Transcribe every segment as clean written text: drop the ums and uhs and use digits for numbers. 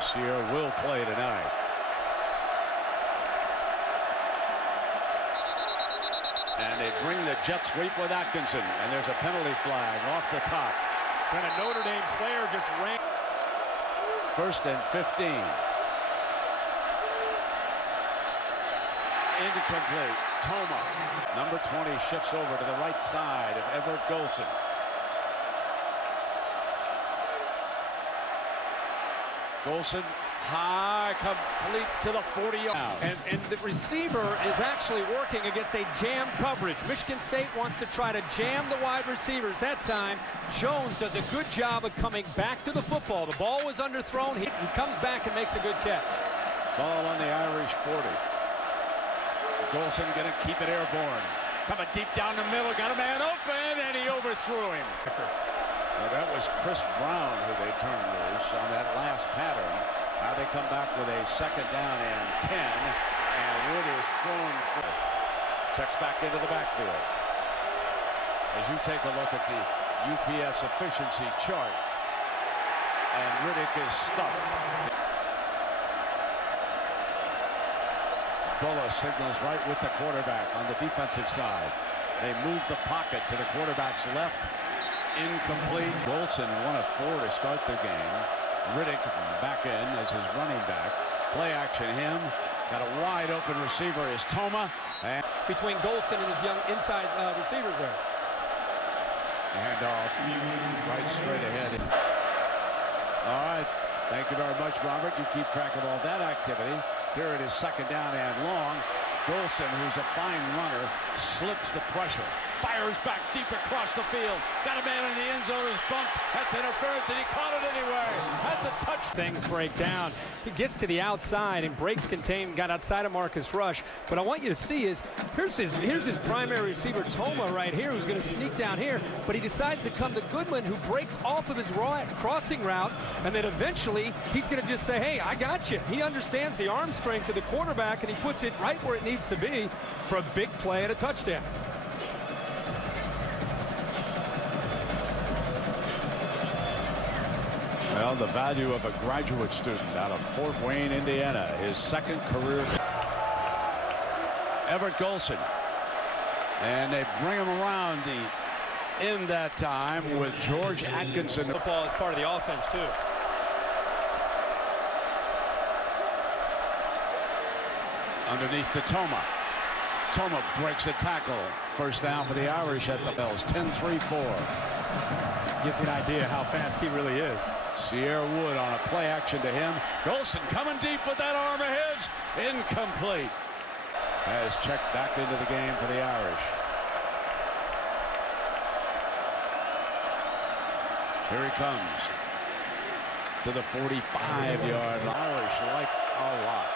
Sierra will play tonight. And they bring the jet sweep with Atkinson, and there's a penalty flag off the top. And a Notre Dame player just ran. 1st and 15. Incomplete. Toma. Number 20 shifts over to the right side of Everett Golson. Golson high, complete to the 40-yard. And the receiver is actually working against a jam coverage. Michigan State wants to try to jam the wide receivers. That time, Jones does a good job of coming back to the football. The ball was underthrown. He comes back and makes a good catch. Ball on the Irish 40. Golson gonna keep it airborne. Coming deep down the middle, got a man open, and he overthrew him. So that was Chris Brown who they turned loose on that last pattern. Now they come back with a 2nd down and 10, and Wood is thrown for. Checks back into the backfield. As you take a look at the UPS efficiency chart, and Riddick is stuffed. Bullis signals right with the quarterback on the defensive side. They move the pocket to the quarterback's left. Incomplete. Wilson 1 of 4 to start the game. Riddick back in as his running back. Play action him. Got a wide open receiver is Toma. And between Golson and his young inside receivers there. Handoff right straight ahead. All right. Thank you very much, Robert. You keep track of all that activity. Here it is 2nd down and long. Golson, who's a fine runner, slips the pressure. Fires back deep across the field. Got a man in the end zone who's bumped. That's interference, and he caught it anyway. That's a touch. Things break down. He gets to the outside and breaks contain. Got outside of Marcus Rush. What I want you to see is here's his primary receiver Toma right here, who's going to sneak down here, but he decides to come to Goodman, who breaks off of his crossing route, and then eventually he's going to just say, "Hey, I got you." He understands the arm strength of the quarterback, and he puts it right where it needs to be for a big play and a touchdown. Well, the value of a graduate student out of Fort Wayne, Indiana, his 2nd career. Everett Golson. And they bring him around the end that time with George Atkinson. Football is part of the offense, too. Underneath to Toma. Toma breaks a tackle. 1st down for the Irish at the Fells. 10-3-4. Gives you an idea how fast he really is. Sierra Wood on a play action to him. Golson coming deep with that arm of his. Incomplete. Has checked back into the game for the Irish. Here he comes to the 45-yard line. Irish like a lot.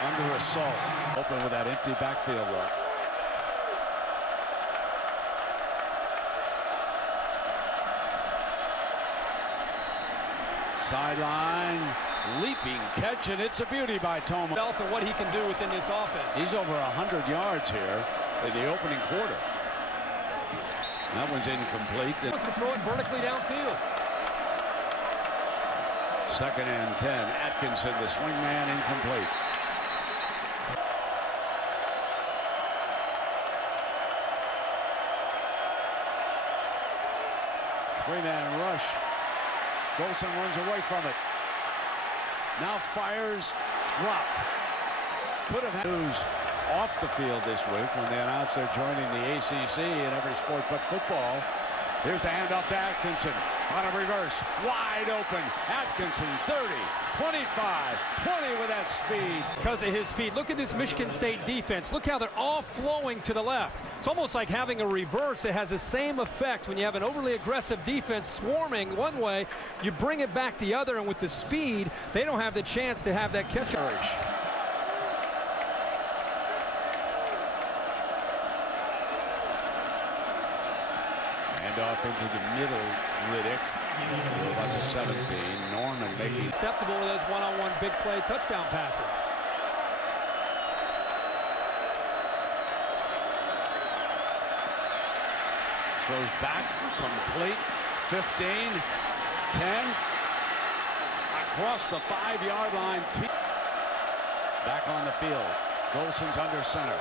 Under assault. Open with that empty backfield look. Sideline, leaping catch, and it's a beauty by Toma. For what he can do within this offense. He's over 100 yards here in the opening quarter. That one's incomplete. He wants to throw it vertically downfield. 2nd and 10. Atkinson, the swing man, incomplete. Three-man rush. Golson runs away from it. Now fires, dropped. Could have had news off the field this week when they announced they're joining the ACC in every sport but football. Here's a handoff to Atkinson on a reverse, wide open. Atkinson 30, 25, 20 with that speed. Because of his speed. Look at this Michigan State defense. Look how they're all flowing to the left. It's almost like having a reverse. It has the same effect when you have an overly aggressive defense swarming one way. You bring it back the other, and with the speed, they don't have the chance to have that catch. Off into the middle, Riddick. About the 17. Norman making acceptable to those one-on-one big play touchdown passes. throws back, complete. 15, 10. Across the 5-yard line. Back on the field. Golson's under center.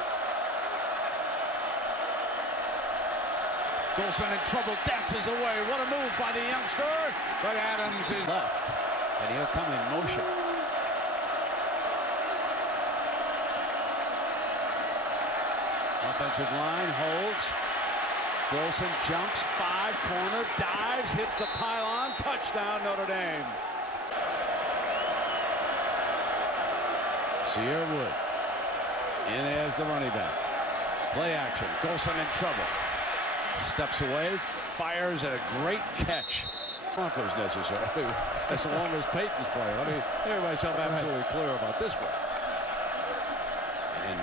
Golson in trouble, dances away. What a move by the youngster. But Adams is left, and he'll come in motion. Offensive line holds. Golson jumps, 5, corner, dives, hits the pylon, touchdown Notre Dame. Sierra Wood in as the running back. Play action. Golson in trouble. Steps away, fires, at a great catch. Broncos necessary. As long as Peyton's playing. Let me make myself absolutely clear about this one. And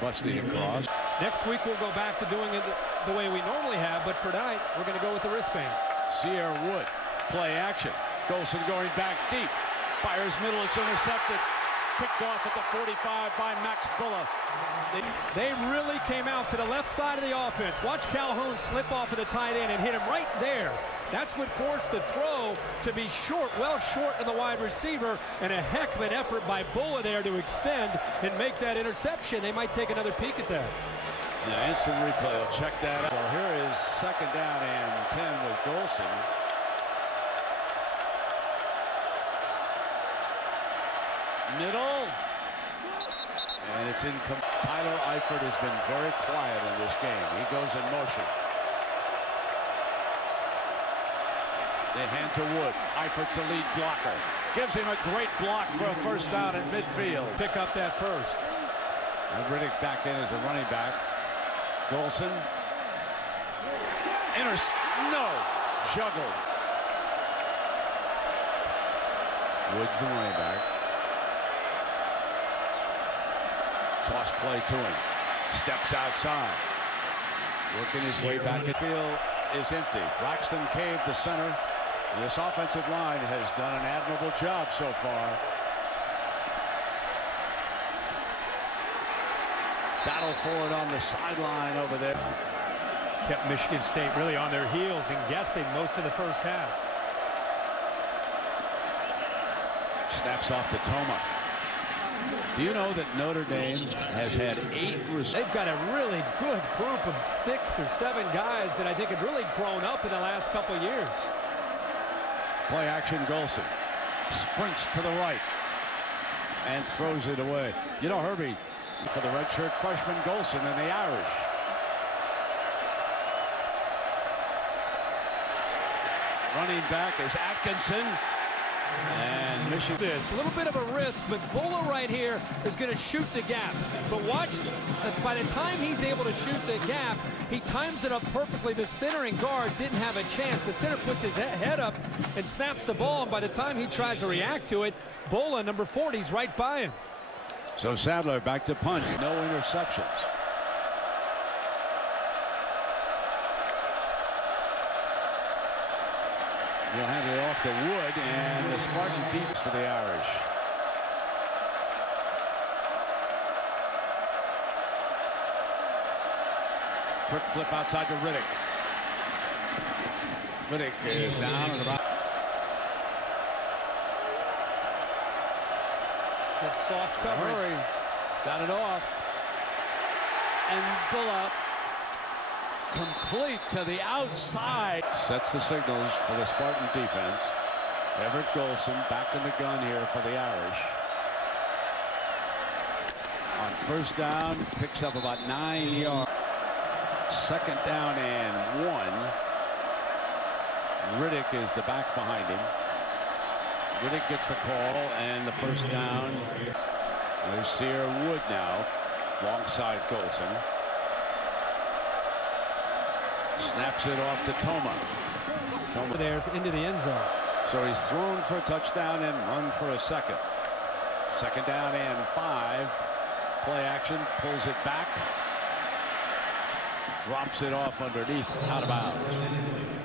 busting across. Next week we'll go back to doing it the way we normally have, but for tonight we're going to go with the wristband. Sierra Wood, play action. Golson going back deep. Fires middle, it's intercepted. Picked off at the 45 by Max Bulla. They really came out to the left side of the offense. Watch Calhoun slip off of the tight end and hit him right there. That's what forced the throw to be short, well short of the wide receiver, and a heck of an effort by Bulla there to extend and make that interception. They might take another peek at that. Yeah, instant replay will check that out. Well, here is 2nd down and 10 with Golson. Middle. And it's incomplete. Tyler Eifert has been very quiet in this game. He goes in motion. They hand to Wood. Eifert's the lead blocker. Gives him a great block for a first down in midfield. Pick up that first. And Riddick back in as a running back. Golson. No. Juggled. Woods the running back. Toss play to him. Steps outside. Working his way back. The field is empty. Braxton Cave, the center. This offensive line has done an admirable job so far. Battle for it on the sideline over there. Kept Michigan State really on their heels and guessing most of the first half. Snaps off to Toma. Do you know that Notre Dame has had 8 receivers? They've got a really good group of 6 or 7 guys that I think have really grown up in the last couple years. Play action. Golson sprints to the right and throws it away. You know, Herbie, for the redshirt freshman Golson and the Irish. Running back is Atkinson. And Michigan. This a little bit of a risk, but Bulla right here is going to shoot the gap. But watch, by the time he's able to shoot the gap, he times it up perfectly. The center and guard didn't have a chance. The center puts his head up and snaps the ball, and by the time he tries to react to it, Bulla, number 40, is right by him. So Sadler back to punt. No interceptions. He'll hand it off to Wood, and the Spartan defense for the Irish. Quick flip outside to Riddick. Riddick is down at about. Good soft coverage. Hurry. Got it off. And Bulla complete to the outside. Sets the signals for the Spartan defense. Everett Golson back in the gun here for the Irish. On first down, picks up about 9 yards. 2nd down and 1. Riddick is the back behind him. Riddick gets the call and the first down. There's Sierra Wood now alongside Golson. Snaps it off to Toma. Toma there into the end zone. So he's thrown for a touchdown and run for a second. 2nd down and 5. Play action, pulls it back. Drops it off underneath, out of bounds.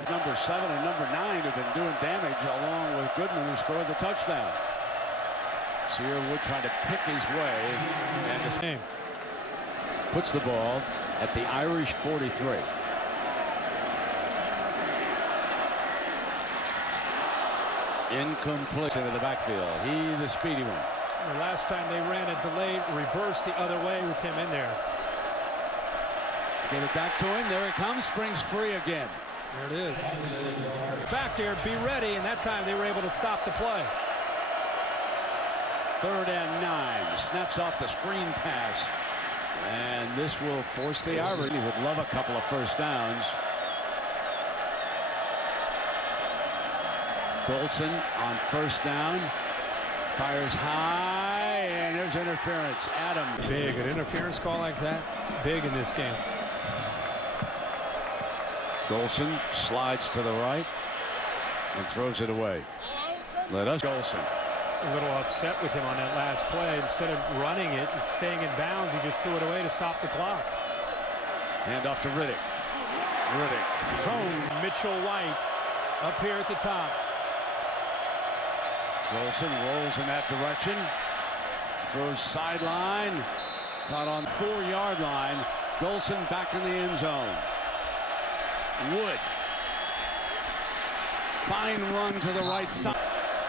Number 7 and number 9 have been doing damage along with Goodman, who scored the touchdown. Sierra Wood trying to pick his way. And this game puts the ball at the Irish 43. Incomplete into the backfield. He the speedy one. The last time they ran a delayed reverse the other way with him in there. Get it back to him. There it comes. Springs free again. There it is. Back there, be ready, and that time they were able to stop the play. 3rd and 9. Snaps off the screen pass. And this will force the Irish. He would love a couple of first downs. Golson on 1st down. Fires high, and there's interference. Adam. Big. An interference call like that, it's big in this game. Golson slides to the right and throws it away. Let us Golson. A little upset with him on that last play. Instead of running it and staying in bounds, he just threw it away to stop the clock. Hand off to Riddick. Riddick thrown. Mitchell White up here at the top. Golson rolls in that direction. Throws sideline. Caught on 4-yard line. Golson back in the end zone. Wood. Fine run to the right side.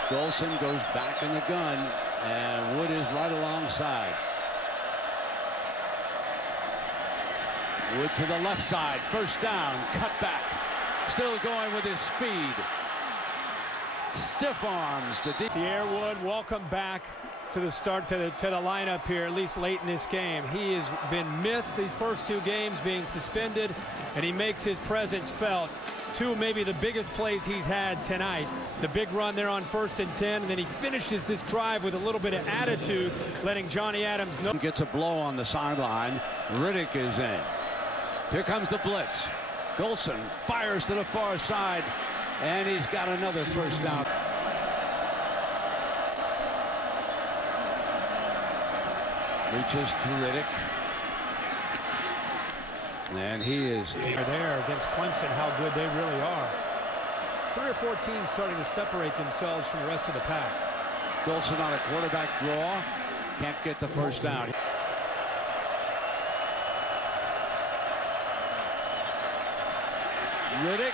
Golson goes back in the gun, and Wood is right alongside. Wood to the left side. 1st down. Cut back. Still going with his speed. Stiff arms. The Sierra Wood, welcome back to the start to the lineup here, at least late in this game. He has been missed these first 2 games, being suspended, and he makes his presence felt. 2 maybe the biggest plays he's had tonight. The big run there on 1st and 10, and then he finishes this drive with a little bit of attitude, letting Johnny Adams know. Gets a blow on the sideline. Riddick is in. Here comes the blitz. Golson fires to the far side, and he's got another 1st down. Reaches to Riddick. And he is there against Clemson, how good they really are. It's 3 or 4 teams starting to separate themselves from the rest of the pack. Golson on a quarterback draw. Can't get the 1st down. Riddick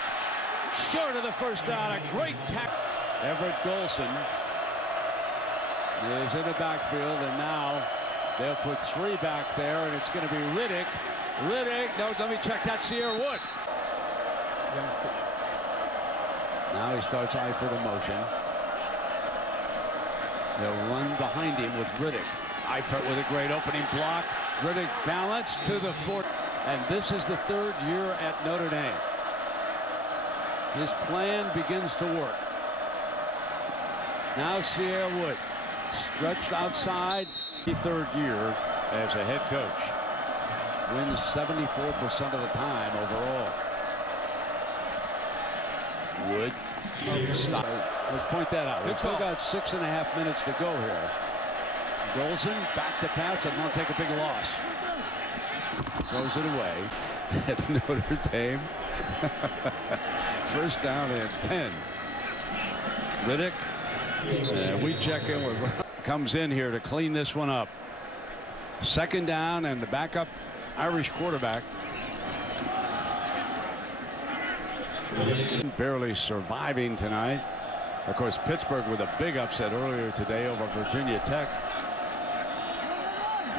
short of the 1st down. A great tackle. Everett Golson is in the backfield, and now they'll put 3 back there, and it's going to be Riddick. Riddick, no, let me check that. Sierra Wood. Now he starts Eifert in motion. They'll run behind him with Riddick. Eifert with a great opening block. Riddick balanced to the 4th. And this is the 3rd year at Notre Dame. His plan begins to work. Now Sierra Wood stretched outside. The 3rd year as a head coach. Wins 74% of the time overall. Wood. Stop. Let's point that out. We've still got 6.5 minutes to go here. Golson back to pass and won't take a big loss. Throws it away. That's Notre Dame. 1st down and 10. Riddick. And we check in with comes in here to clean this one up. 2nd down, and the backup Irish quarterback barely surviving tonight. Of course, Pittsburgh with a big upset earlier today over Virginia Tech.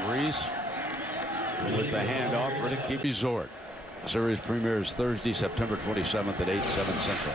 Reese with the handoff. Riddick keep resort. Series premieres Thursday, September 27th at 8/7 Central.